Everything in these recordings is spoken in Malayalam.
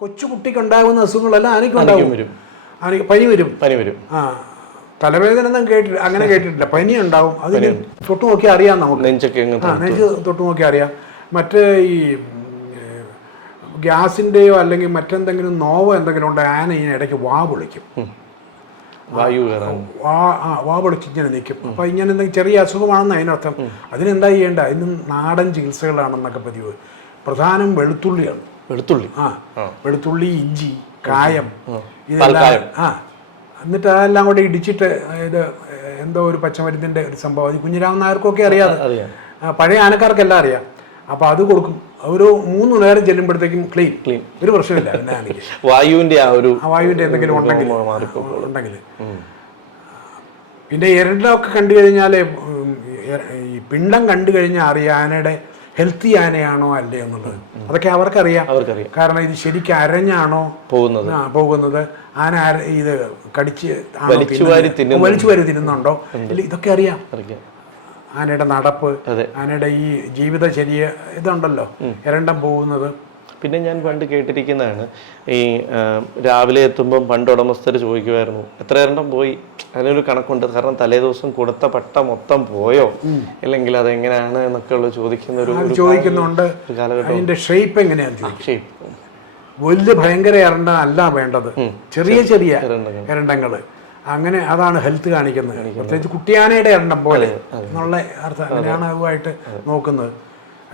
കൊച്ചു കുട്ടിക്ക് ഉണ്ടാകുന്ന അസുഖങ്ങളെല്ലാം ആനയ്ക്കും ആനയ്ക്കും പനി വരും. പനി വരും. ആ തലവേദന ഒന്നും കേട്ടിട്ട് അങ്ങനെ കേട്ടിട്ടില്ല. പനി ഉണ്ടാവും അതിന് തൊട്ടു നോക്കി അറിയാം നമുക്ക്. നെഞ്ചൊക്കെ തൊട്ടു നെഞ്ച് തൊട്ട് നോക്കി അറിയാം. മറ്റേ ഈ ഗ്യാസിന്റെയോ അല്ലെങ്കിൽ മറ്റെന്തെങ്കിലും നോവോ എന്തെങ്കിലും ഉണ്ടോ ആന ഇങ്ങനെ ഇടയ്ക്ക് വാ പൊളിക്കും. വായു വാ ആ വാ പൊളിച്ച് ഇങ്ങനെ നിൽക്കും. അപ്പോൾ ഇങ്ങനെ എന്തെങ്കിലും ചെറിയ അസുഖമാണെന്ന് അതിനർത്ഥം അതിനെന്താ ചെയ്യേണ്ട? അതിന് നാടൻ ചികിത്സകളാണെന്നൊക്കെ പതിവ്. പ്രധാനം വെളുത്തുള്ളിയാണ്. വെളുത്തുള്ളി. ആ വെളുത്തുള്ളി ഇഞ്ചി കായം ഇതെല്ലാം ആ എന്നിട്ട് അതെല്ലാം കൂടെ ഇടിച്ചിട്ട് ഇത് എന്തോ ഒരു പച്ചമരുന്നിന്റെ ഒരു സംഭവം. അത് കുഞ്ഞിരാമൻ നായർക്കൊക്കെ അറിയാതെ അറിയാം പഴയ ആനക്കാർക്കെല്ലാം അറിയാം. അപ്പോൾ അത് കൊടുക്കും. ഒരു മൂന്ന് നേരം ചെല്ലുമ്പോഴത്തേക്കും ക്ലീൻ ക്ലീൻ ഒരു പ്രശ്നമില്ല പിന്നെ വായുവിന്റെ ആ ഒരു വായുവിന്റെ എന്തെങ്കിലും ഉണ്ടെങ്കിൽ. ഉണ്ടെങ്കിൽ. പിന്നെ എരണ്ടൊക്കെ കണ്ടു കഴിഞ്ഞാൽ ഈ പിണ്ടം കണ്ടു കഴിഞ്ഞാൽ അറിയാം ആനയുടെ ഹെൽത്തി ആനയാണോ അല്ലേ എന്നുള്ളത്. അതൊക്കെ അവർക്കറിയാം. അവർക്കറിയാം. കാരണം ഇത് ശരിക്കും അരഞ്ഞാണോ? പോകുന്നത്. ആ പോകുന്നത്. ആന ഇത് കടിച്ച് വലിച്ചു? വാരി തിന്നുന്നു. തിന്നുന്നുണ്ടോ. ഇതൊക്കെ അറിയാം. ആനയുടെ നടപ്പ്. ആനയുടെ ഈ ജീവിതചര്യ ഇതുണ്ടല്ലോ. എരണ്ടം പോകുന്നത്. പിന്നെ ഞാൻ പണ്ട് കേട്ടിരിക്കുന്നതാണ് ഈ രാവിലെ എത്തുമ്പം പണ്ട് ഉടമസ്ഥർ ചോദിക്കുമായിരുന്നു എത്ര എണ്ണം പോയി? അതിനൊരു കണക്കുണ്ട്. കാരണം തലേ ദിവസം കൊടുത്ത പട്ട മൊത്തം പോയോ? അല്ലെങ്കിൽ അതെങ്ങനെയാണ് എന്നൊക്കെ ഉള്ള ചോദിക്കുന്ന ഒരു ചോദിക്കുന്നുണ്ട്? അതിന്റെ ഷേപ്പ് എങ്ങനെയാണ് ഷേപ്പ്. വലിയ ഭയങ്കര എരണ്ട അല്ല വേണ്ടത്. ചെറിയ ചെറിയ. എരണ്ടങ്ങൾ അങ്ങനെ അതാണ് ഹെൽത്ത് കാണിക്കുന്നത്. പ്രത്യേകിച്ച് കുട്ടിയാനയുടെ എണ്ണം പോലെ എന്നുള്ള അർത്ഥം അങ്ങനെയാണ് അതുമായിട്ട് നോക്കുന്നത്.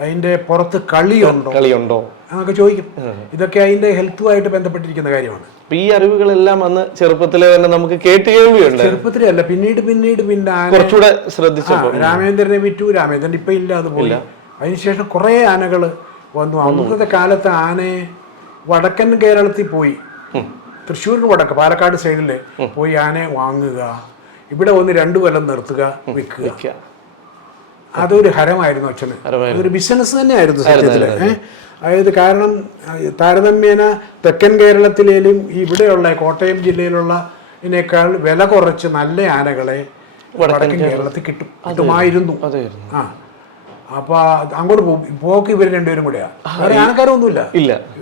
അതിന്റെ പുറത്ത് കളിയുണ്ടോ? കളിയുണ്ടോ? എന്നൊക്കെ ചോദിക്കും. ഇതൊക്കെ അതിന്റെ ഹെൽത്തുമായിട്ട് ബന്ധപ്പെട്ടിരിക്കുന്ന കാര്യമാണ്. ഈ അറിവുകളെല്ലാം അന്ന് ചെറുപ്പത്തിലെ തന്നെ നമുക്ക് കേട്ട് കേൾവിയുണ്ട്. ചെറുപ്പത്തിലേ അല്ല പിന്നീട് പിന്നീട് പിന്നെ കുറച്ചുകൂടെ ശ്രദ്ധിച്ചു രാമേന്ദ്രനെ വിറ്റു രാമേന്ദ്രൻ ഇപ്പൊ ഇല്ല അതുപോലെ. അതിനുശേഷം കുറേ ആനകൾ വന്നു. അന്നത്തെ കാലത്ത് ആനയെ വടക്കൻ കേരളത്തിൽ പോയി. തൃശ്ശൂരിന് വടക്ക് പാലക്കാട് സൈഡിൽ പോയി ആനയെ വാങ്ങുക ഇവിടെ ഒന്ന് രണ്ടു കൊല്ലം നിർത്തുക വിൽക്കുക. അതൊരു ഹരമായിരുന്നു അച്ഛന്. ഒരു ബിസിനസ് തന്നെയായിരുന്നു സത്യത്തിൽ അതായത് കാരണം താരതമ്യേന തെക്കൻ കേരളത്തിലേലും ഇവിടെയുള്ള കോട്ടയം ജില്ലയിലുള്ള ഇതിനേക്കാൾ വില കുറച്ച് നല്ല ആനകളെ വടക്കൻ കേരളത്തിൽ. കിട്ടും. കിട്ടുമായിരുന്നു. ആ. അപ്പൊ അങ്ങോട്ട് പോകും. പോക്ക് ഇവർ രണ്ടുപേരും കൂടെയാ. ആനക്കാരൊന്നുമില്ല.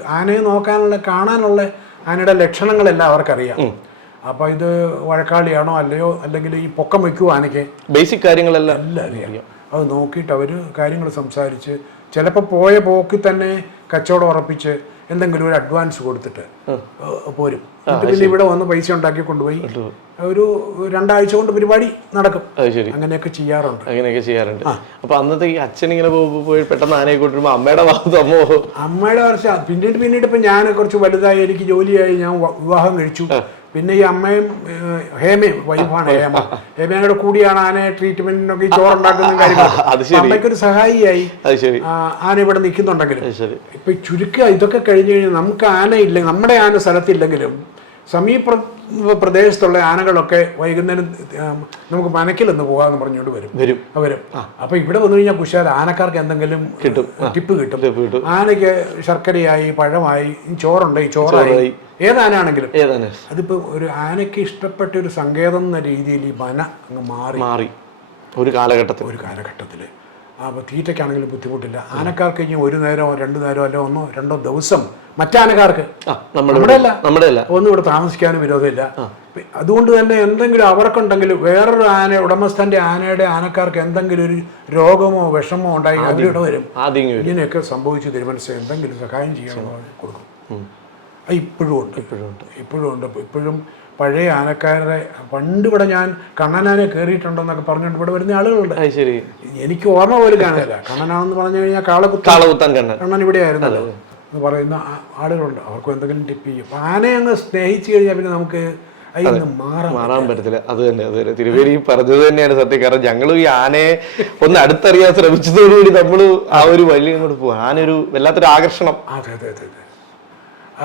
ആനയെ നോക്കാനുള്ള കാണാനുള്ള ആനയുടെ ലക്ഷണങ്ങളെല്ലാം അവർക്കറിയാം. അപ്പൊ ഇത് വഴക്കാളിയാണോ അല്ലയോ? അല്ലെങ്കിൽ ഈ പൊക്കം വെക്കുവോ ആനയ്ക്ക്? ബേസിക് കാര്യങ്ങളെല്ലാം എല്ലാം അറിയാം. അത് നോക്കിയിട്ട് അവർ കാര്യങ്ങൾ സംസാരിച്ച് ചിലപ്പോൾ പോയ പോക്കിൽ തന്നെ കച്ചവടം ഉറപ്പിച്ച് എന്തെങ്കിലും ഒരു അഡ്വാൻസ് കൊടുത്തിട്ട് പോരും. എന്നിട്ട് പിന്നെ ഇവിടെ വന്ന് പൈസ ഉണ്ടാക്കി കൊണ്ടുപോയി. ഒരു രണ്ടാഴ്ച കൊണ്ട് പരിപാടി നടക്കും. അങ്ങനെയൊക്കെ ചെയ്യാറുണ്ട്. അങ്ങനെയൊക്കെ ചെയ്യാറുണ്ട്. അപ്പൊ അന്നത്തെ ഈ അച്ഛൻ ഇങ്ങനെ പോയി പെട്ടെന്ന് ആനയെ കൊണ്ടുവരുമ്പോ അമ്മയുടെ ഭാഗത്ത് അമ്മോ? അമ്മയുടെ വർഷം പിന്നീട് പിന്നീട് ഇപ്പൊ ഞാൻ കുറച്ച് വലുതായി എനിക്ക് ജോലിയായി ഞാൻ വിവാഹം കഴിച്ചു. പിന്നെ ഈ അമ്മയും ഹേമയും വൈഫാണ് ഹേമ. ഹേമയുടെ കൂടിയാണ് ആനയെ ട്രീറ്റ്മെന്റിനൊക്കെ ഈ ചോറുണ്ടാക്കുന്ന കാര്യങ്ങൾ. അമ്മയ്ക്കൊരു സഹായിയായി. ആന ഇവിടെ നിൽക്കുന്നുണ്ടെങ്കിലും. ഇപ്പൊ ചുരുക്കുക ഇതൊക്കെ കഴിഞ്ഞു കഴിഞ്ഞാൽ നമുക്ക് ആന ഇല്ലെങ്കിൽ നമ്മുടെ ആന സ്ഥലത്തില്ലെങ്കിലും സമീപ പ്രദേശത്തുള്ള ആനകളൊക്കെ വൈകുന്നേരം നമുക്ക് മനക്കിലൊന്ന് പോകാന്ന് പറഞ്ഞുകൊണ്ട് വരും. വരും. വരും. അപ്പൊ ഇവിടെ വന്നു കഴിഞ്ഞാൽ കുശാൽ ആനക്കാർക്ക് എന്തെങ്കിലും കിട്ടും. ടിപ്പ് കിട്ടും. ആനയ്ക്ക് ശർക്കരയായി പഴമായി ചോറുണ്ടായി ചോറായി. ഏതാനാണെങ്കിലും അതിപ്പോ ഒരു ആനയ്ക്ക് ഇഷ്ടപ്പെട്ട ഒരു സങ്കേതം എന്ന രീതിയിൽ ഈ മന അങ്ങ് മാറി. മാറി. ഒരു കാലഘട്ടത്തിൽ. ഒരു കാലഘട്ടത്തിൽ അപ്പോൾ തീറ്റയ്ക്കാണെങ്കിലും ബുദ്ധിമുട്ടില്ല. ആനക്കാർക്ക് ഇനി ഒരു നേരമോ രണ്ടു നേരമോ അല്ല ഒന്നോ രണ്ടോ ദിവസം മറ്റാനക്കാർക്ക്? നമ്മുടെ ഒന്നും ഇവിടെ താമസിക്കാനും വിരോധമില്ല. അതുകൊണ്ട് തന്നെ എന്തെങ്കിലും അവർക്കുണ്ടെങ്കിൽ വേറൊരു ആന ഉടമസ്ഥന്റെ ആനയുടെ ആനക്കാർക്ക് എന്തെങ്കിലും ഒരു രോഗമോ വിഷമോ ഉണ്ടായി അതിലൂടെ വരും. ഇങ്ങനെയൊക്കെ സംഭവിച്ചു തിരുമനസ് എന്തെങ്കിലും സഹായം ചെയ്യണമെന്ന് കൊടുക്കും. ഇപ്പോഴും ഉണ്ട്. ഇപ്പോഴും ഉണ്ട്. ഇപ്പോഴും ഉണ്ട്. ഇപ്പോഴും പഴയ ആനക്കാരുടെ പണ്ട് ഇവിടെ ഞാൻ കണ്ണനാനെ കയറിയിട്ടുണ്ടെന്നൊക്കെ പറഞ്ഞുകൊണ്ട് ഇവിടെ വരുന്ന ആളുകളുണ്ട്. ശരി. എനിക്ക് ഓർമ്മ പോലും കാണില്ല കണ്ണനാണെന്ന് പറഞ്ഞു കഴിഞ്ഞാൽ കാളകുത്ത കാളകുത്താൻ കണ്ണൻ. ഇവിടെ ആയിരുന്നല്ലോ എന്ന് പറയുന്ന ആളുകളുണ്ട്. അവർക്കും എന്തെങ്കിലും ടിപ്പ് ചെയ്യും. ആനയെ അങ്ങ് സ്നേഹിച്ചു കഴിഞ്ഞാൽ പിന്നെ നമുക്ക് മാറാൻ പറ്റത്തില്ല. അത് തന്നെ അത് തന്നെ. തിരുവേരി പറഞ്ഞത് തന്നെയാണ് സത്യം. കാരണം ഞങ്ങൾ ഈ ആനയെ ഒന്ന് അടുത്തറിയാൻ ശ്രമിച്ചതോടുകൂടി നമ്മൾ ആ ഒരു വലിയ അങ്ങോട്ട് പോകും ആന ഒരു വല്ലാത്തൊരു ആകർഷണം. അതെ അതെ അതെ അതെ.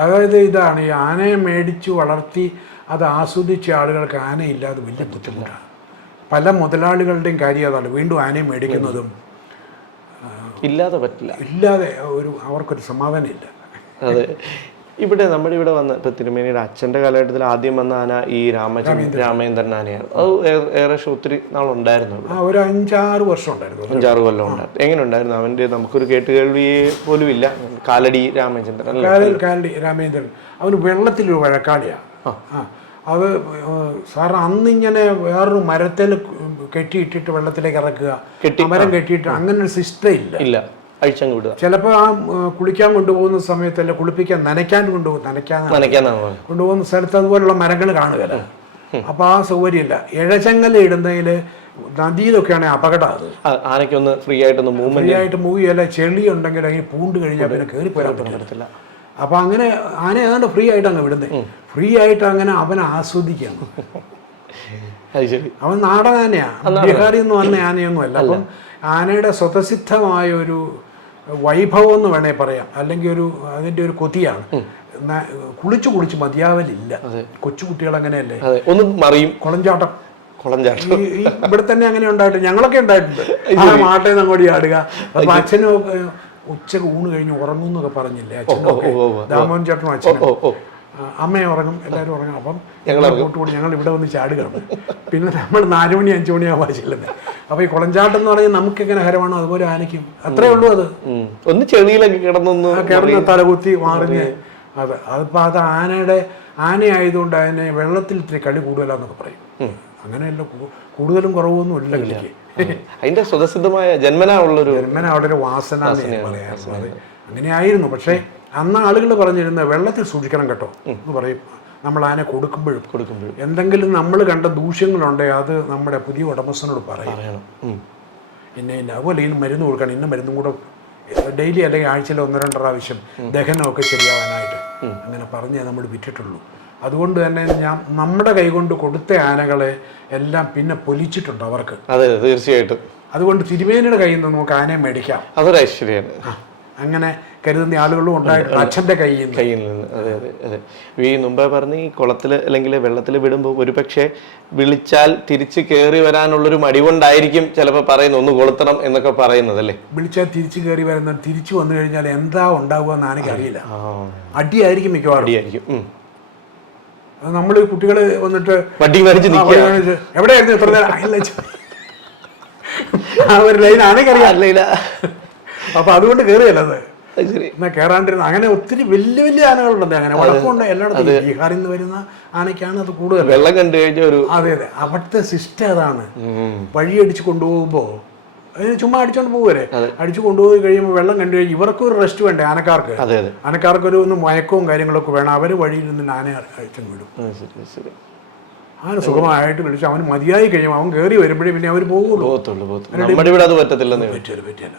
അതായത് ഇതാണ് ഈ ആനയെ മേടിച്ചു വളർത്തി അത് ആസ്വദിച്ച ആളുകൾക്ക് ആനയില്ലാതെ വലിയ ബുദ്ധിമുട്ടാണ്. പല മുതലാളികളുടെയും കാര്യം അതാണ് വീണ്ടും ആനയെ മേടിക്കുന്നതും ഇല്ലാതെ പറ്റില്ല. ഇല്ലാതെ ഒരു അവർക്കൊരു സമാധാനം ഇല്ല. അതെ. ഇവിടെ നമ്മുടെ ഇവിടെ വന്ന ഇപ്പൊ തിരുമേനിയുടെ അച്ഛന്റെ കാലഘട്ടത്തിൽ ആദ്യം വന്ന ആന ഈ രാമചന്ദ്രൻ രാമേന്ദ്രൻ. ആനയാണ്. അത് ഏറെ ഏകദേശം ഒത്തിരി നാളുണ്ടായിരുന്നു ഒരു അഞ്ചാറ് വർഷം ഉണ്ടായിരുന്നു. അഞ്ചാറ് കൊല്ലം ഉണ്ടായിരുന്നു. എങ്ങനെ ഉണ്ടായിരുന്നു? അവന്റെ നമുക്കൊരു കേട്ടുകേൾവി പോലും ഇല്ല. കാലടി രാമചന്ദ്രൻ കാലടി രാമേന്ദ്രൻ. അവന് വെള്ളത്തിലൊരു വഴക്കാളിയാണ് അത് അന്ന് അന്നിങ്ങനെ വേറൊരു മരത്തിൽ കെട്ടിയിട്ടിട്ട് വെള്ളത്തിലേക്ക് ഇറക്കുക. മരം കെട്ടിയിട്ട് അങ്ങനെ ഒരു സിസ്റ്റം ഇല്ല. ഇല്ല. അഴിച്ചങ്ങ് വിടുക. ചിലപ്പോൾ ആ കുളിക്കാൻ കൊണ്ടുപോകുന്ന സമയത്ത് സമയത്തല്ല കുളിപ്പിക്കാൻ നനയ്ക്കാൻ കൊണ്ടുപോകും നനയ്ക്കാൻ നനയ്ക്കാൻ കൊണ്ടുപോകുന്ന സ്ഥലത്ത് അതുപോലുള്ള മരങ്ങൾ കാണുക അപ്പോൾ ആ സൗകര്യമില്ല. ഇഴചങ്ങല ഇടുന്നതിൽ നദിയിലൊക്കെയാണെങ്കിൽ അപകടം അത്. ആ, ആനയ്ക്കൊന്ന് ഫ്രീ ആയിട്ടൊന്ന് മൂവ്മെന്റ് ഫ്രീ ആയിട്ട് മൂവ് ചെയ്യല്ല? ചെളി ഉണ്ടെങ്കിൽ അതിന് പൂണ്ട് കഴിഞ്ഞാൽ പിന്നെ കയറി പോരാൻ പറ്റത്തില്ല. അപ്പൊ അങ്ങനെ ആന ഏതാണ്ട് ഫ്രീ ആയിട്ട് അങ്ങ് വിടുന്നത് ഫ്രീ ആയിട്ട് അങ്ങനെ അവനെ ആസ്വദിക്കുകയാണ് അത് ശരി. അവൻ നാടൻ ആനയാണ് ബിഹാരി എന്ന് വന്ന ആനയൊന്നും അല്ല. അപ്പം ആനയുടെ സ്വതസിദ്ധമായ ഒരു വൈഭവം എന്ന് വേണേ പറയാം. അല്ലെങ്കിൽ ഒരു അതിന്റെ ഒരു കൊതിയാണ്. കുളിച്ചു കുളിച്ച് മതിയാവലില്ല. കൊച്ചുകുട്ടികൾ അങ്ങനെയല്ലേ? ഒന്നും മറിയും. കുളഞ്ചാട്ടം. ഇവിടെ തന്നെ അങ്ങനെ ഉണ്ടായിട്ടുണ്ട്. ഞങ്ങളൊക്കെ ഉണ്ടായിട്ടുണ്ട്. ആ മാട്ടേന്ന് അങ്ങോട്ട് ചാടുക. അപ്പൊ അച്ഛനും ഉച്ചയ്ക്ക് ഊണ് കഴിഞ്ഞ് ഉറങ്ങും എന്നൊക്കെ പറഞ്ഞില്ലേ? അച്ഛനും. ദാമോൻ ചേട്ടനും അച്ഛനും. അമ്മയും ഉറങ്ങും എല്ലാവരും ഉറങ്ങും. അപ്പം ഞങ്ങൾ കൂട്ടുകൂടി ഞങ്ങൾ ഇവിടെ വന്ന് ചാടുകയാണ് പിന്നെ നമ്മൾ നാലുമണി അഞ്ചു മണിയാവാൻ ചെല്ലുന്നത്. അപ്പോൾ ഈ കുളഞ്ചാട്ടം എന്ന് പറഞ്ഞാൽ നമുക്ക് എങ്ങനെ ഹരമാണോ? അതുപോലെ ആനയ്ക്കും. അത്രേ ഉള്ളൂ അത്. ഒന്ന് ചെളിയിലൊക്കെ കിടന്നൊന്ന് കിടന്ന് തലകുത്തി മാറിഞ്ഞ് അത്. അതിപ്പോൾ അത് ആനയുടെ ആനയായതുകൊണ്ട് അതിനെ വെള്ളത്തിൽ ഇത്തിരി കളി കൂടുതലാന്നൊക്കെ പറയും. അങ്ങനെയല്ല കൂടുതലും കുറവൊന്നും ഇല്ല കളിക്ക് അതിന്റെ സ്വതസിദ്ധമായ ജന്മനാ ഉള്ളൊരു ജന്മന അവിടെ ഒരു വാസന എന്ന് ആയിരുന്നു അങ്ങനെയായിരുന്നു. പക്ഷേ അന്ന് ആളുകൾ പറഞ്ഞിരുന്ന വെള്ളത്തിൽ സൂക്ഷിക്കണം കേട്ടോ എന്ന് പറയും. നമ്മൾ ആനെ കൊടുക്കുമ്പോഴും കൊടുക്കുമ്പോഴും. എന്തെങ്കിലും നമ്മൾ കണ്ട ദൂഷ്യങ്ങളുണ്ടെങ്കിൽ അത് നമ്മുടെ പുതിയ ഉടമസ്ഥനോട് പറയും. പറയണം. പിന്നെ ഇന്ന അതുപോലെ ഇന്ന് മരുന്ന് കൊടുക്കണം ഇന്ന മരുന്നും കൂടെ ഡെയിലി അല്ലെങ്കിൽ ആഴ്ചയിൽ ഒന്ന് രണ്ട് പ്രാവശ്യം ദഹനമൊക്കെ ശരിയാവാനായിട്ട് അങ്ങനെ പറഞ്ഞേ നമ്മൾ വിറ്റിട്ടുള്ളൂ. അതുകൊണ്ട് തന്നെ ഞാൻ നമ്മുടെ കൈകൊണ്ട് കൊടുത്ത ആനകളെ എല്ലാം പിന്നെ പൊലിച്ചിട്ടുണ്ട് അവർക്ക്. അതെ തീർച്ചയായിട്ടും. അതുകൊണ്ട് തിരുമേനിയുടെ കയ്യിൽ നിന്ന് നമുക്ക് ആനയെ മേടിക്കാം. അതൊരു ഐശ്വര്യമാണ്. അങ്ങനെ കരുതുന്ന ആളുകളും ഉണ്ടായിട്ടുണ്ട് അച്ഛന്റെ കയ്യിൽ കയ്യിൽ നിന്ന്. അതെ അതെ അതെ. ഈ മുമ്പേ പറഞ്ഞ് ഈ കുളത്തിൽ അല്ലെങ്കിൽ വെള്ളത്തിൽ വിടുമ്പോൾ ഒരു പക്ഷേ വിളിച്ചാൽ തിരിച്ച് കയറി വരാനുള്ളൊരു മടി കൊണ്ടായിരിക്കും ചിലപ്പോൾ പറയുന്നത് ഒന്ന് കൊളുത്തണം എന്നൊക്കെ പറയുന്നത് അല്ലേ? വിളിച്ചാൽ തിരിച്ചു കയറി വരുന്ന തിരിച്ചു വന്നു കഴിഞ്ഞാൽ എന്താ ഉണ്ടാവുക എന്ന് എനിക്കറിയില്ല അടിയായിരിക്കും മിക്കവാറും. അടിയായിരിക്കും. നമ്മൾ കുട്ടികൾ വന്നിട്ട് വണ്ടി വരച്ച് എവിടെയായിരുന്നു ഇത്ര നേരം? ആ ഒരു ലൈൻ ആണെങ്കിൽ ഇല്ല. അപ്പൊ അതുകൊണ്ട് കയറിയല്ല അത്? അത് ശരി. എന്നാ കയറാണ്ടിരുന്ന അങ്ങനെ ഒത്തിരി വലിയ വലിയ ആനകളുണ്ട് അങ്ങനെ വടക്കമുണ്ട് എല്ലായിടത്തും. ബീഹാറിൽ നിന്ന് വരുന്ന ആനയ്ക്കാണ് അത് കൂടുതൽ. വെള്ളം കണ്ടു കഴിഞ്ഞ ഒരു അതെ അതെ. അവിടുത്തെ സിസ്റ്റം അതാണ്. ഉം. വഴി അടിച്ച് കൊണ്ടുപോകുമ്പോൾ അതിന് ചുമ്മാ അടിച്ചോണ്ട് പോവരെ അടിച്ചു കൊണ്ടുപോയി കഴിയുമ്പോൾ വെള്ളം കണ്ടു കഴിഞ്ഞാൽ ഇവർക്കും ഒരു റെസ്റ്റ് വേണ്ടേ ആനക്കാർക്ക്? ആനക്കാർക്ക് ഒരു ഒന്ന് മയക്കവും കാര്യങ്ങളൊക്കെ വേണം. അവർ വഴിയിൽ നിന്ന് ആന അയച്ചും വിടും. ആന സുഖമായിട്ട് വിളിച്ചു അവന് മതിയായി കഴിയും. അവൻ കയറി വരുമ്പോഴേ പിന്നെ അവർ പോകുള്ളൂ പറ്റില്ല പറ്റില്ല.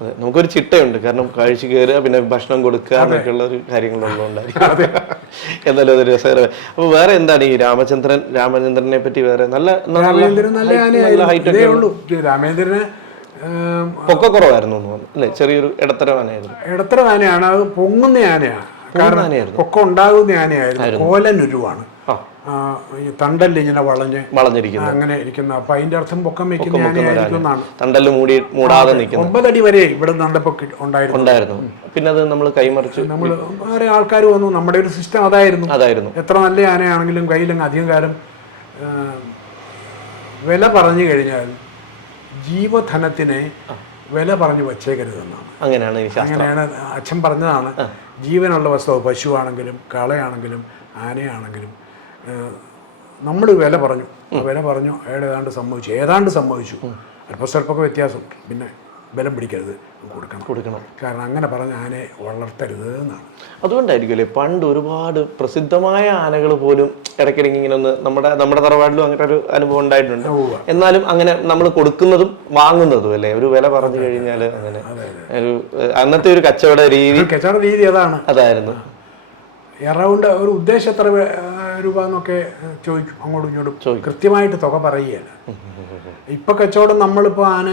അതെ നമുക്കൊരു ചിട്ടയുണ്ട്. കാരണം കാഴ്ച കയറുക പിന്നെ ഭക്ഷണം കൊടുക്കുക എന്നൊക്കെ ഉള്ള ഒരു കാര്യങ്ങളുള്ളതുകൊണ്ടായിരിക്കും. എന്തായാലും അതൊരു രസകരമായി അപ്പൊ വേറെ എന്താണ് ഈ രാമചന്ദ്രൻ രാമചന്ദ്രനെ പറ്റി വേറെ നല്ല നല്ല- ഇത് രാമേന്ദ്രന് പൊക്കക്കുറവായിരുന്നു അല്ലേ? ചെറിയൊരു ഇടത്തരം ആനയായിരുന്നു. ഇടത്തര ആനയാണ്. അത് പൊങ്ങുന്ന ആനയാണ്. കാരണം ഒക്കെ ഉണ്ടാകുന്ന ആനയായിരുന്നു കോലനുരുവാണ് തണ്ടൽ ഇങ്ങനെ വളഞ്ഞ് വളഞ്ഞിരിക്കുന്നു. അങ്ങനെ ഇരിക്കുന്ന. അപ്പൊ അതിന്റെ അർത്ഥം പൊക്കം വെക്കുന്ന ആനയായിരിക്കും എന്നാണ്. തണ്ടൽ മൂടി മൂടാതെ നിൽക്കുന്നു. ഒമ്പതടി വരെ ഇവിടെ നണ്ടപ്പോ ഉണ്ടായിരുന്നു. ഉണ്ടായിരുന്നു. പിന്നെ അത് നമ്മൾ കൈമറിച്ച് നമ്മൾ വേറെ ആൾക്കാർ വന്നു. നമ്മുടെ ഒരു സിസ്റ്റം അതായിരുന്നു. അതായിരുന്നു. എത്ര നല്ല ആനയാണെങ്കിലും കയ്യിലങ്ങ് അധികം കാലം വില പറഞ്ഞു കഴിഞ്ഞാൽ ജീവധനത്തിനെ വില പറഞ്ഞു വച്ചേക്കരുതെന്നാണ്. അങ്ങനെയാണ് അങ്ങനെയാണ് അച്ഛൻ പറഞ്ഞതാണ് ജീവനുള്ള വസ്തു പശുവാണെങ്കിലും കളയാണെങ്കിലും ആനയാണെങ്കിലും നമ്മൾ വില പറഞ്ഞു. വില പറഞ്ഞു അയാൾ ഏതാണ്ട് സംഭവിച്ചു ഏതാണ്ട് സംഭവിച്ചു അല്പ സ്വല്പമൊക്കെ വ്യത്യാസമുണ്ട് പിന്നെ ബലം പിടിക്കരുത് കൊടുക്കണം. കൊടുക്കണം. കാരണം അങ്ങനെ പറഞ്ഞ ആനയെ വളർത്തരുത് എന്നാണ്. അതുകൊണ്ടായിരിക്കും അല്ലേ പണ്ട് ഒരുപാട് പ്രസിദ്ധമായ ആനകൾ പോലും ഇടയ്ക്കിടയ്ക്ക് ഇങ്ങനെ ഒന്ന് നമ്മുടെ നമ്മുടെ തറവാടിലും അങ്ങനെ ഒരു അനുഭവം ഉണ്ടായിട്ടുണ്ട്. എന്നാലും അങ്ങനെ നമ്മൾ കൊടുക്കുന്നതും വാങ്ങുന്നതും അല്ലേ? ഒരു വില പറഞ്ഞു കഴിഞ്ഞാൽ അങ്ങനെ ഒരു അന്നത്തെ ഒരു കച്ചവട രീതി കച്ചവട രീതി അതാണ്. അതായിരുന്നു. എറൗണ്ട് ഒരു ഉദ്ദേശം എത്ര രൂപ എന്നൊക്കെ ചോദിക്കും. അങ്ങോട്ടും ഇങ്ങോട്ടും കൃത്യമായിട്ട് തുക പറയുകയല്ല ഇപ്പൊ കച്ചവടം നമ്മളിപ്പോ ആന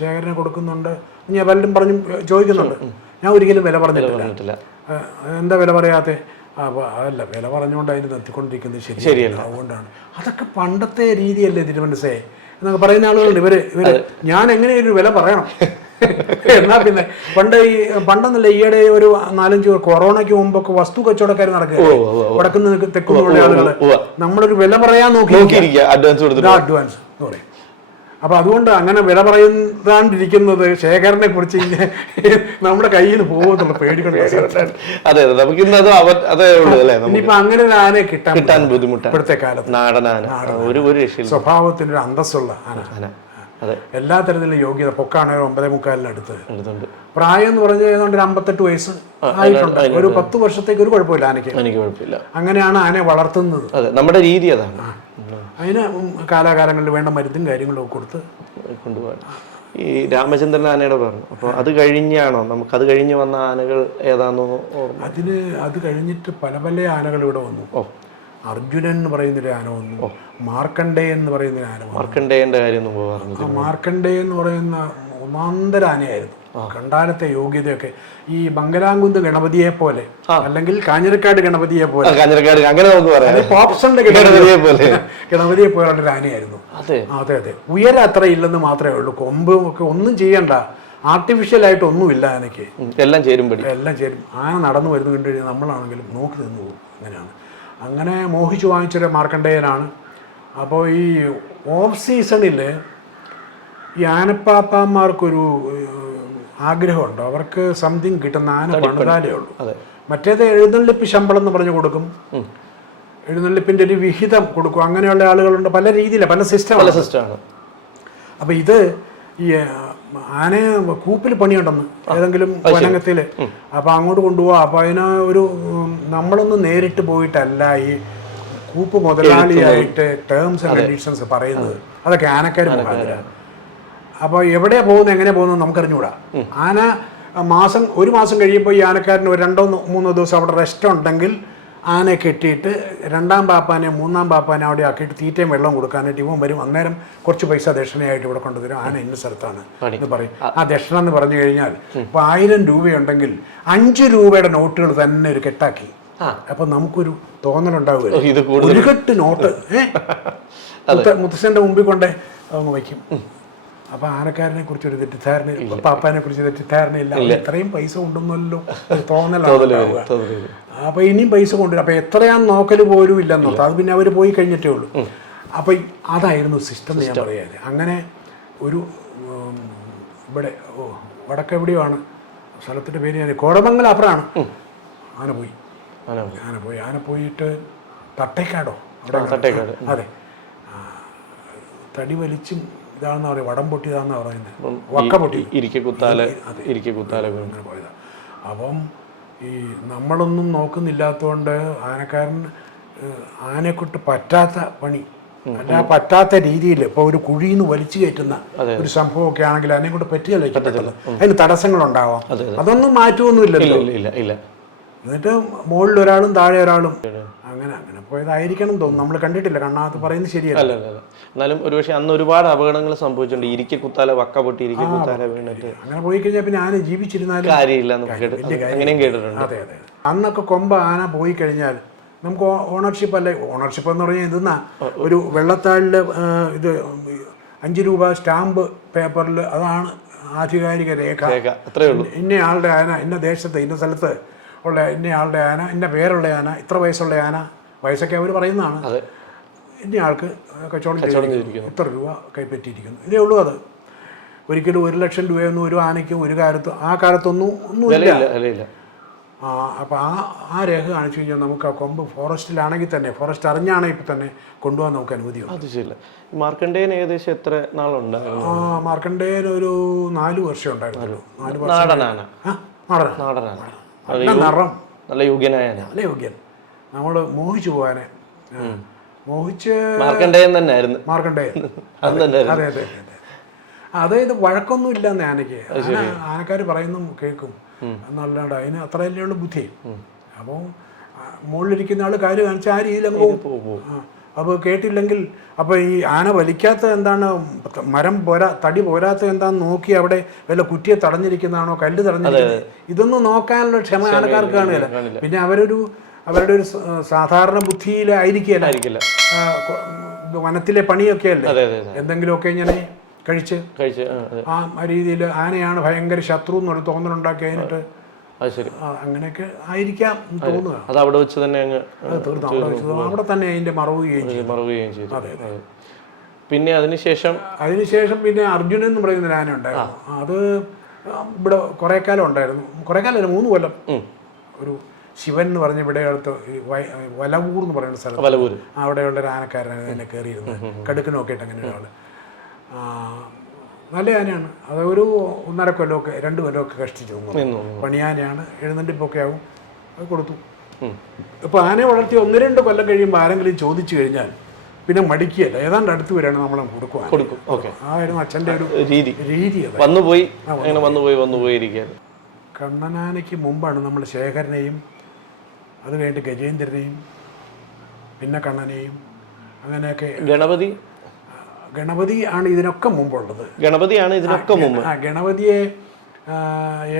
ശേഖരനെ കൊടുക്കുന്നുണ്ട്. ഞാൻ പലരും പറഞ്ഞു ചോദിക്കുന്നുണ്ട്. ഞാൻ ഒരിക്കലും വില പറഞ്ഞിട്ടില്ല. എന്താ വില പറയാത്തെ? ആ, അപ്പൊ അതല്ല വില പറഞ്ഞുകൊണ്ട് അതിന് നിർത്തിക്കൊണ്ടിരിക്കുന്നത് ശരിയല്ല. അതുകൊണ്ടാണ്. അതൊക്കെ പണ്ടത്തെ രീതിയല്ലേ തിരുമനസേ? എന്നൊക്കെ പറയുന്ന ആളുകളുണ്ട്. ഇവർ ഇവർ ഞാൻ എങ്ങനെ ഒരു വില പറയണം? എന്നാ പിന്നെ പണ്ട് ഈ പണ്ടെന്നല്ല ഈയിടെ ഒരു നാലഞ്ച് കൊറോണയ്ക്ക് മുമ്പൊക്കെ വസ്തു കച്ചവടക്കാർ നടക്കുക വടക്കുന്ന തെക്കുന്നുള്ള ആളുകൾ. നമ്മളൊരു വില പറയാൻ നോക്കി അഡ്വാൻസ് അഡ്വാൻസ് എന്ന് പറയും അപ്പൊ അതുകൊണ്ട് അങ്ങനെ വില പറയുന്നതാണ്ടിരിക്കുന്നത് ശേഖരനെ കുറിച്ച് നമ്മുടെ കയ്യിൽ പോകുന്നുള്ള പേടിക്കൊണ്ട് അതെ നമുക്ക് ഇന്ന് അത് അതേ ഉള്ളൂ അല്ലേ? ഇനിയിപ്പോ അങ്ങനെ ഒരു ആനയെ കിട്ടാൻ കിട്ടാൻ ബുദ്ധിമുട്ടാണ്. ഇപ്പോഴത്തെ കാലത്ത്. നാടനാന. ഒരു സ്വഭാവത്തിന് ഒരു അന്തസ്സുള്ള ആന. ആന. എല്ലാ തരത്തിലും യോഗ്യത. പൊക്കാണെങ്കിൽ ഒമ്പതേ മുക്കാലിനടുത്ത് അടുത്ത്. പ്രായം എന്ന് പറഞ്ഞു കഴിഞ്ഞാൽ ഒരു അമ്പത്തെട്ട് വയസ്സ് ആയിട്ടുണ്ട്. ഒരു പത്ത് വർഷത്തേക്ക് ഒരു കുഴപ്പമില്ല ആനയ്ക്ക്. എനിക്ക് കുഴപ്പമില്ല. അങ്ങനെയാണ് ആനയെ വളർത്തുന്നത്. അതെ നമ്മുടെ രീതി അതാണ്. അതിന് കാലാകാലങ്ങളിൽ വേണ്ട മരുന്നും കാര്യങ്ങളും ഒക്കെ കൊടുത്ത് കൊണ്ടുപോകാൻ. ഈ രാമചന്ദ്രൻ ആനയുടെ പറഞ്ഞു. അപ്പോൾ അത് കഴിഞ്ഞാണോ? നമുക്ക് അത് കഴിഞ്ഞ് വന്ന ആനകൾ ഏതാണെന്നോ അതിന് അത് കഴിഞ്ഞിട്ട് പല പല ആനകൾ ഇവിടെ വന്നു. അർജുനൻ എന്ന് പറയുന്നൊരു ആന വന്നു മാർക്കണ്ഡേ എന്ന് പറയുന്ന ആന വന്നു മാർക്കണ്ടേയന്റെ കാര്യം മുമ്പ് പറഞ്ഞു മാർക്കണ്ഡേ എന്ന് പറയുന്ന ഒന്നാന്തര ആനയായിരുന്നു. കണ്ടാലത്തെ യോഗ്യതയൊക്കെ. ഈ ബംഗലാംകുന്ത് ഗണപതിയെ പോലെ അല്ലെങ്കിൽ കാഞ്ഞിരക്കാട് ഗണപതിയെ പോലെ. അങ്ങനെ നമുക്ക് പറയാം. പോപ്സന്റെ ഗണപതിയെ പോലെ. ഗണപതിയെ പോലുള്ള ഒരു ആനയായിരുന്നു. അതെ. അതെ ഉയരം അത്ര ഇല്ലെന്ന് മാത്രമേ ഉള്ളൂ. കൊമ്പ് ഒക്കെ ഒന്നും ചെയ്യണ്ട. ആർട്ടിഫിഷ്യൽ ആയിട്ട് ഒന്നുമില്ല ആനയ്ക്ക്. ഉം, എല്ലാം ചേരും എല്ലാം ചേരും. ആന നടന്നു വരുന്നു കണ്ടു കഴിഞ്ഞാൽ നമ്മളാണെങ്കിലും നോക്കി നിന്ന് പോകും. അങ്ങനെയാണ്. അങ്ങനെ മോഹിച്ചു വാങ്ങിച്ചൊരു മാർക്കണ്ഡേയനാണ് അപ്പോൾ ഈ ഓഫ് സീസണിൽ ഈ ആനപ്പാപ്പാന്മാർക്കൊരു ആഗ്രഹമുണ്ട്. അവർക്ക് സംതിങ് കിട്ടുന്ന ആന പണിതാലേ ഉള്ളൂ. മറ്റേത് എഴുന്നള്ളിപ്പ് ശമ്പളം എന്ന് പറഞ്ഞു കൊടുക്കും. എഴുന്നള്ളിപ്പിന്റെ ഒരു വിഹിതം കൊടുക്കും. അങ്ങനെയുള്ള ആളുകളുണ്ട്. പല രീതിയിലാണ് പല സിസ്റ്റം പല സിസ്റ്റമാണ്. അപ്പോൾ ഇത് ഈ ആനയെ കൂപ്പിൽ പണിയുണ്ടെന്ന്. ഏതെങ്കിലും വനങ്ങത്തിൽ അപ്പൊ അങ്ങോട്ട് കൊണ്ടുപോവാ. അപ്പൊ അതിന് ഒരു നമ്മളൊന്നും നേരിട്ട് പോയിട്ടല്ല ഈ കൂപ്പ് മുതലാളിയായിട്ട് ടേംസ് ആൻഡ് കണ്ടീഷൻസ് പറയുന്നത്. അതൊക്കെ ആനക്കാർ മുഖാന്തരാണ് അപ്പോൾ എവിടെയാ പോകുന്നത് എങ്ങനെ പോകുന്നത് നമുക്കറിഞ്ഞുകൂടാ ആന മാസം ഒരു മാസം കഴിയുമ്പോൾ ഈ ആനക്കാരന് ഒരു രണ്ടോ മൂന്നോ ദിവസം അവിടെ റെസ്റ്റ് ഉണ്ടെങ്കിൽ ആനയെ കെട്ടിയിട്ട് രണ്ടാം പാപ്പാനെ മൂന്നാം പാപ്പാനെ അവിടെ ആക്കിയിട്ട് തീറ്റയും വെള്ളം കൊടുക്കാനായിട്ട് ഇവൻ വരും. അന്നേരം കുറച്ച് പൈസ ദക്ഷിണയായിട്ട് ഇവിടെ കൊണ്ടുവരും. ആന ഇന്ന സ്ഥലത്താണ് എന്ന് പറയും. ആ. ദക്ഷിണ എന്ന് പറഞ്ഞു കഴിഞ്ഞാൽ ഇപ്പോൾ ആയിരം രൂപയുണ്ടെങ്കിൽ അഞ്ച് രൂപയുടെ നോട്ടുകൾ തന്നെ ഒരു കെട്ടാക്കി. അപ്പൊ നമുക്കൊരു തോന്നൽ ഉണ്ടാവുക ഒരു കെട്ട് നോട്ട്. മുത്തശ്ശന്റെ മുമ്പിൽ കൊണ്ടേ അങ്ങ് വയ്ക്കും. അപ്പൊ ആനക്കാരനെ കുറിച്ച് ഒരു തെറ്റിദ്ധാരണ പാപ്പാനെ കുറിച്ച് തെറ്റിദ്ധാരണ ഇല്ല. ഇത്രയും പൈസ ഉണ്ടെന്നല്ലോ തോന്നലാണ്. അപ്പൊ ഇനിയും പൈസ കൊണ്ടുവരും. അപ്പൊ എത്രയാ നോക്കൽ പോലും ഇല്ലെന്നോർത്ത് അത് പിന്നെ അവർ പോയി കഴിഞ്ഞിട്ടേ ഉള്ളൂ. അപ്പൊ അതായിരുന്നു സിസ്റ്റം ഞാൻ പറയാതെ അങ്ങനെ ഒരു ഇവിടെ ഓ വടക്കെവിടെയാണ് സ്ഥലത്തിന്റെ പേര് ഞാൻ കോടമംഗലം അപ്പുറമാണ്. ആന പോയി. ആന ആന പോയി. ആന പോയിട്ട് തട്ടേക്കാടോ? അവിടെ തട്ടേക്കാട്. അതെ. തടി വലിച്ചും ഇതാണെന്നാ പറയുക വടം പൊട്ടിയതാണെന്നാ പറയുന്നത്. വക്ക പൊട്ടി. ഇരിക്കെ കുത്താല ഇരിക്കെ കുത്താല അങ്ങനെ പോയതാ. അപ്പം ഈ നമ്മളൊന്നും നോക്കുന്നില്ലാത്തതുകൊണ്ട് ആനക്കാരൻ ആനക്കൊട്ട് പറ്റാത്ത പണി. അല്ല പറ്റാത്ത രീതിയിൽ ഇപ്പോൾ ഒരു കുഴിയിൽ നിന്ന് വലിച്ചു കയറ്റുന്ന ഒരു സംഭവമൊക്കെ ആണെങ്കിൽ അതിനെ കൊണ്ട് പറ്റിയല്ലേ അതിന് അതിന് തടസ്സങ്ങളുണ്ടാവാം. അതൊന്നും മാറ്റുമൊന്നുമില്ലല്ലോ എന്നിട്ട് മുകളിൽ ഒരാളും താഴെ ഒരാളും അങ്ങനെ അങ്ങനെ പോയതായിരിക്കണം തോന്നുന്നു. നമ്മൾ കണ്ടിട്ടില്ല. കണ്ണാത്ത് പറയുന്നത് ശരിയല്ല. എന്നാലും ഒരുപക്ഷെ അന്ന് ഒരുപാട് അപകടങ്ങൾ സംഭവിച്ചിട്ടുണ്ട്. ഇരിക്ക കുത്താല വക്ക പൊട്ടി ഇരിക്കെ കുത്താല വീണിട്ട്. അങ്ങനെ പോയി കഴിഞ്ഞാൽ പിന്നെ ആന ജീവിച്ചിരുന്നാലും കാര്യമില്ല അങ്ങനെയും കേട്ടിട്ടുണ്ട്. അതെ അതെ. അന്നൊക്കെ കൊമ്പ് ആന പോയി കഴിഞ്ഞാൽ നമുക്ക് ഓണർഷിപ്പ് അല്ലെ? ഓണർഷിപ്പ് എന്ന് പറഞ്ഞാൽ ഇതെന്നാ ഒരു വെള്ളത്താളിൽ ഇത് അഞ്ച് രൂപ സ്റ്റാമ്പ് പേപ്പറിൽ അതാണ് ആധികാരിക രേഖ. ഇന്നയാളുടെ ആന ഇന്ന ദേശത്ത് ഇന്ന സ്ഥലത്ത് ഉള്ള ഇന്ന ആളുടെ ആന ഇന്ന പേരുള്ള ആന ഇത്ര വയസ്സുള്ള ആന വയസ്സൊക്കെ അവർ പറയുന്നതാണ്. അതെ. ഇന്ന ആൾക്ക് കച്ചവടം ചെയ്തിരിക്കുന്നു. ഇത്ര രൂപ കൈപ്പറ്റിയിരിക്കുന്നു. ഇതേ ഉള്ളൂ അത്. ഒരിക്കലും ഒരു ലക്ഷം രൂപയൊന്നും ഒരു ആനയ്ക്കും ഒരു കാലത്ത് ആ കാലത്തൊന്നും ഒന്നും ഇല്ല ആ അപ്പോൾ ആ ആ രേഖ കാണിച്ചു കഴിഞ്ഞാൽ നമുക്ക് ആ കൊമ്പ് ഫോറസ്റ്റിലാണെങ്കിൽ തന്നെ ഫോറസ്റ്റ് അറിഞ്ഞാണെങ്കിൽ ഇപ്പം തന്നെ കൊണ്ടുപോകാൻ നമുക്ക് അനുമതിയുണ്ട് അത് ശരിയില്ല. മാർക്കണ്ടേയൻ ഏകദേശം എത്ര നാളുണ്ടായിരുന്നു ആ മാർക്കണ്ടേയൻ ഒരു നാല് വർഷം ഉണ്ടായിരുന്നു നാല്. വർഷം നാടനാണ്. നാടനാണ്. നിറം. നല്ല യോഗ്യനായ. നല്ല യോഗ്യൻ. നമ്മൾ മോഹിച്ചു പോകാനെ. മോഹിച്ച് മാർക്കണ്ടേയൻ തന്നെ ആയിരുന്നു മാർക്കണ്ടേയൻ അത് അതെ അതെ അതെ അതെ. അതായത് വഴക്കൊന്നും ഇല്ല ആനയ്ക്ക്. ആനക്കാർ പറയുന്നു കേൾക്കും. എന്നല്ലാണ്ട് അതിന് അത്രയല്ലേ ഉള്ളൂ ബുദ്ധി. അപ്പോൾ മുകളിലിരിക്കുന്ന ആൾ കാര്യം കാണിച്ചാൽ ആ രീതിയിൽ അങ്ങ് പോകും. അപ്പോൾ കേട്ടില്ലെങ്കിൽ അപ്പോൾ ഈ ആന വലിക്കാത്ത എന്താണ്? മരം പോരാ തടി പോരാത്ത എന്താന്ന് നോക്കി അവിടെ വല്ല കുറ്റിയെ തടഞ്ഞിരിക്കുന്നതാണോ കല്ല് തടഞ്ഞിരിക്കുന്നത് ഇതൊന്നും നോക്കാനുള്ള ക്ഷമ ആനക്കാർക്ക് കാണുകയില്ല. പിന്നെ അവരൊരു അവരുടെ ഒരു സാധാരണ ബുദ്ധിയിലായിരിക്കില്ല വനത്തിലെ പണിയൊക്കെ അല്ലേ? എന്തെങ്കിലുമൊക്കെ ഇങ്ങനെ കഴിച്ച് കഴിച്ച് ആ രീതിയിൽ ആനയാണ് ഭയങ്കര ശത്രു എന്നൊരു തോന്നലുണ്ടാക്കി കഴിഞ്ഞിട്ട് അത് ശരി. അങ്ങനെയൊക്കെ ആയിരിക്കാം തോന്നുക. അത് അവിടെ വെച്ച് തന്നെ അങ്ങ് അത് തീർന്നു. അവിടെ തന്നെ അതിന്റെ മറവുകയും ചെയ്തു. മറവുകയും ചെയ്തു. അതെ. പിന്നെ അതിനുശേഷം അതിനുശേഷം പിന്നെ അർജുനൻ എന്ന് പറയുന്ന ഒരു ആന ഉണ്ടായിരുന്നു. അത് ഇവിടെ കുറേ കാലം ഉണ്ടായിരുന്നു. കുറേ കാലം മൂന്ന് കൊല്ലം. ഒരു ശിവൻ എന്ന് പറഞ്ഞ ഇവിടെ അടുത്ത് വലവൂർ എന്ന് പറയുന്ന സ്ഥലത്ത് അവിടെയുള്ള ഒരു ആനക്കാരനാണ് എന്നെ കയറിയിരുന്നത്. കടുക്കനൊക്കെ ഇട്ട് അങ്ങനെ ഒരാൾ നല്ല ആനയാണ്. അത് ഒരു ഒന്നര കൊല്ലമൊക്കെ രണ്ട് കൊല്ലമൊക്കെ കഷ്ടിച്ചു നിന്നു. പണിയാനയാണ് എഴുന്നള്ളിപ്പൊക്കെ ആവും. അത് കൊടുത്തു. ഇപ്പൊ ഇപ്പോൾ ആനയെ വളർത്തി ഒന്ന് രണ്ട് കൊല്ലം കഴിയുമ്പോൾ ആരെങ്കിലും ചോദിച്ചു കഴിഞ്ഞാൽ പിന്നെ മടിക്കുകയല്ല. ഏതാണ്ട് അടുത്ത് വരെയാണ് നമ്മൾ കൊടുക്കുക കൊടുക്കും. ഓക്കെ. ആയിരുന്നു അച്ഛന്റെ ഒരു രീതി. രീതി വന്നുപോയി. അങ്ങനെ വന്നുപോയി വന്നുപോയി കണ്ണനാനയ്ക്ക് മുമ്പാണ് നമ്മൾ ശേഖരനെയും അത് കഴിഞ്ഞിട്ട് ഗജേന്ദ്രനെയും പിന്നെ കണ്ണനെയും അങ്ങനെയൊക്കെ ഗണപതി? ഗണപതി ആണ് ഇതിനൊക്കെ മുമ്പുള്ളത്. ഗണപതിയാണ് ഇതിനൊക്കെ മുമ്പ്. ആ ഗണപതിയെ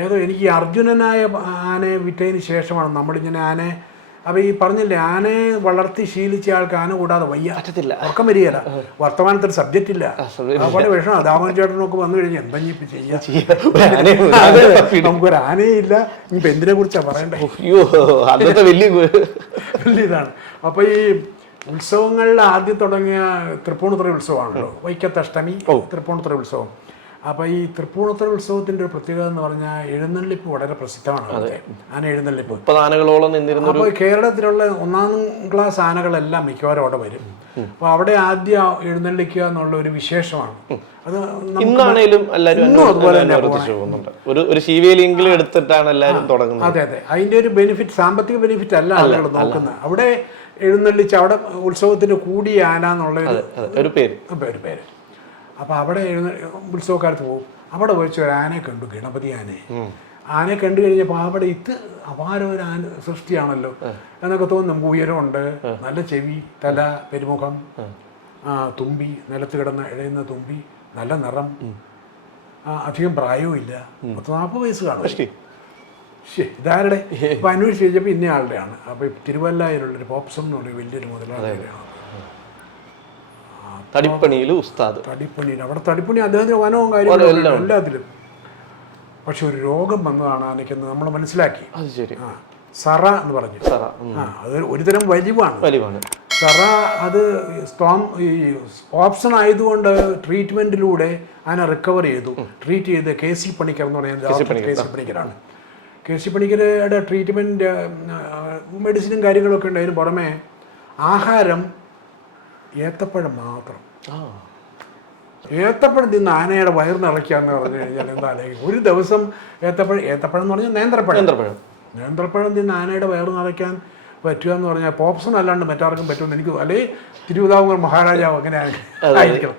ഏതോ എനിക്ക് അർജുനനായ ആനയെ വിറ്റതിന് ശേഷമാണ് നമ്മളിങ്ങനെ ആനയെ അപ്പോൾ ഈ പറഞ്ഞില്ലേ ആനയെ വളർത്തി ശീലിച്ച ആൾക്ക് ആന കൂടാതെ വയ്യ. പറ്റത്തില്ല. ഉറക്കം വരികയില്ല. വർത്തമാനത്തിൽ സബ്ജക്റ്റ് ഇല്ല. അതുപോലെ വിഷമം. ദാമൻ ചേട്ടനൊക്കെ വന്നു കഴിഞ്ഞാൽ എന്താ ഇപ്പം ചെയ്യാ? നമുക്കൊരു ആനയില്ല ഇനിയിപ്പോൾ എന്തിനെ കുറിച്ചാണ് പറയണ്ടേ? വലിയ വലിയ ഇതാണ്. അപ്പോൾ ഈ ഉത്സവങ്ങളിൽ ആദ്യം തുടങ്ങിയ തൃപ്പൂണിത്തുറ ഉത്സവമാണല്ലോ. വൈക്കത്തഷ്ടമി തൃപ്പൂണിത്തുറ ഉത്സവം. അപ്പോൾ ഈ തൃപ്പൂണിത്തുറ ഉത്സവത്തിന്റെ ഒരു പ്രത്യേകത എന്ന് പറഞ്ഞാൽ എഴുന്നള്ളിപ്പ് വളരെ പ്രസിദ്ധമാണ് ആന എഴുന്നള്ളിപ്പ്. അപ്പൊ ആനകളോളം അപ്പോൾ കേരളത്തിലുള്ള ഒന്നാം ക്ലാസ് ആനകളെല്ലാം മിക്കവാറും അവിടെ വരും. അപ്പോൾ അവിടെ ആദ്യം എഴുന്നള്ളിക്കുക എന്നുള്ള ഒരു വിശേഷമാണ് അത് നമുക്ക് ഇന്നാണേലും എല്ലാവരും ഇന്നും അതുപോലെ തന്നെ ഒരു ഒരു ശീവേലിയെങ്കിലും എടുത്തിട്ടാണ് എല്ലാവരും തുടങ്ങുന്നത്. അതെ അതെ. അതിന്റെ ഒരു ബെനിഫിറ്റ് സാമ്പത്തിക ബെനിഫിറ്റ് അല്ല ആളുകൾ നോക്കുന്നത്. അവിടെ എഴുന്നള്ളിച്ച് അവിടെ ഉത്സവത്തിന് കൂടിയാനുള്ള എന്നുള്ള ഒരു അതെ, ഒരു പേര്. പേര് പേര്. അപ്പോൾ അവിടെ എഴുന്ന ഉത്സവക്കാലത്ത് പോകും. അവിടെ വെച്ച് ഒരു ആനയെ കണ്ടു ഗണപതി ആനയെ. ആനയെ കണ്ടു കഴിഞ്ഞപ്പോൾ അവിടെ ഇത് അപാര ഒരു ആന സൃഷ്ടിയാണല്ലോ എന്നൊക്കെ തോന്നും നമുക്ക് ഉയരമുണ്ട് നല്ല ചെവി തല പെരുമുഖം ആ, തുമ്പി നിലത്ത് കിടന്ന് ഇഴയുന്ന തുമ്പി നല്ല നിറം. ആ, അധികം പ്രായവും ഇല്ല പത്ത് നാൽപ്പത് വയസ്സ് കാണും. ഇതാരുടെ? അപ്പൊ അന്വേഷിച്ച് കഴിഞ്ഞപ്പോ ഇന്ന ആളുടെയാണ് അപ്പൊ ഈ തിരുവല്ലയിലുള്ളൊരു പോപ്സം എന്ന് പറയുന്ന വലിയൊരു മുതലാളിയാണ് തടിപ്പണിയിൽ ഉസ്താദ്. അവിടെ തടിപ്പണി അദ്ദേഹത്തിന്റെ വനവും കാര്യങ്ങളും എല്ലാത്തിലും. പക്ഷെ ഒരു രോഗം വന്നതാണ് ആനയ്ക്കെന്ന് നമ്മൾ മനസ്സിലാക്കി. അത് ശരി. ആ സറ എന്ന് പറഞ്ഞു. സറ ആ അത് ഒരുതരം വലിവാണ്. വലിവാണ്. സറ അത് സ്റ്റോം ഈ ഓപ്ഷൻ ആയതുകൊണ്ട് ട്രീറ്റ്മെന്റിലൂടെ ആന റിക്കവർ ചെയ്തു. ട്രീറ്റ് ചെയ്ത് കെ സി പണിക്കർ എന്ന് പറയുന്നത് കെ സി പണിക്കരാണ്. കെ സി പണിക്കരുടെ ട്രീറ്റ്മെന്റ് മെഡിസിനും കാര്യങ്ങളൊക്കെ ഉണ്ട് അതിന് പുറമെ ആഹാരം ഏത്തപ്പഴം മാത്രം. ഏത്തപ്പഴം തിന്ന് ആനയുടെ വയറ് നിറയ്ക്കാന്ന് പറഞ്ഞു കഴിഞ്ഞാൽ എന്താ ഒരു ദിവസം ഏത്തപ്പഴം ഏത്തപ്പഴം എന്ന് പറഞ്ഞാൽ നേന്ത്രപ്പഴം. നേന്ത്രപ്പഴം. നേന്ത്രപ്പഴം തിന്ന് ആനയുടെ വയറ് നിറയ്ക്കാൻ പറ്റുക എന്ന് പറഞ്ഞാൽ പോപ്സൺ അല്ലാണ്ട് മറ്റാർക്കും പറ്റുമെന്ന് എനിക്ക് അല്ലെ തിരുവിതാംകൂർ മഹാരാജാവ് അങ്ങനെ ആയിരിക്കണം.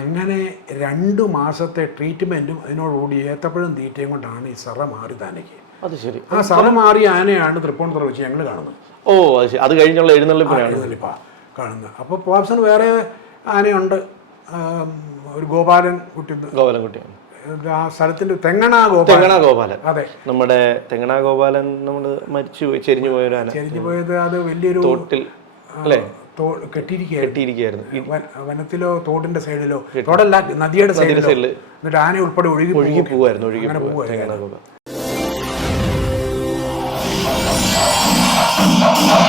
അങ്ങനെ രണ്ട് മാസത്തെ ട്രീറ്റ്മെന്റും അതിനോടുകൂടി ഏത്തപ്പഴം തീറ്റയും കൊണ്ടാണ് ഈ സറ മാറി താനയ്ക്ക് അത് ശരി. ആ സ്ഥലം മാറി ആനയാണ് തൃപ്പൂണിത്തുറ വെച്ച് ഞങ്ങൾ കാണുന്നത്. ഓ അത് ശരി. അത് കഴിഞ്ഞുള്ള എഴുന്നള്ളിപ്പിനാണ് എഴുന്നള്ളിപ്പാ കാണുന്നത്. അപ്പോൾ പോപ്സൺ വേറെ ആനയുണ്ട്. ആം, ഒരു ഗോപാലൻ കുട്ടി. ഗോപാലൻകുട്ടിയാണ് ആ സ്ഥലത്തിന്റെ തെങ്ങണ ഗോപാലൻ. തെങ്ങണ ഗോപാലൻ. അതെ. നമ്മുടെ തെങ്ങണ ഗോപാലൻ നമ്മൾ മരിച്ചു പോയി ചെരിഞ്ഞു പോയ ഒരു ആന. ചെരിഞ്ഞു പോയത് അത് വലിയൊരു തോട്ടിൽ അല്ലേ? തോ കെട്ടിയിരിക്കുകയായിരുന്നു. കെട്ടിയിരിക്കുകയായിരുന്നു. ഈ വന- വനത്തിലോ തോടിന്റെ സൈഡിലോ? തോടല്ല നദിയുടെ സൈഡിലോ? സൈഡിൽ എന്നിട്ട് ആന ഉൾപ്പെടെ ഒഴുകി ഒഴുകി പോകുമായിരുന്നു പോവായിരുന്നു ഒഴുകി അങ്ങനെ പോവാ. Thengana Gopalan. Oh, oh, oh.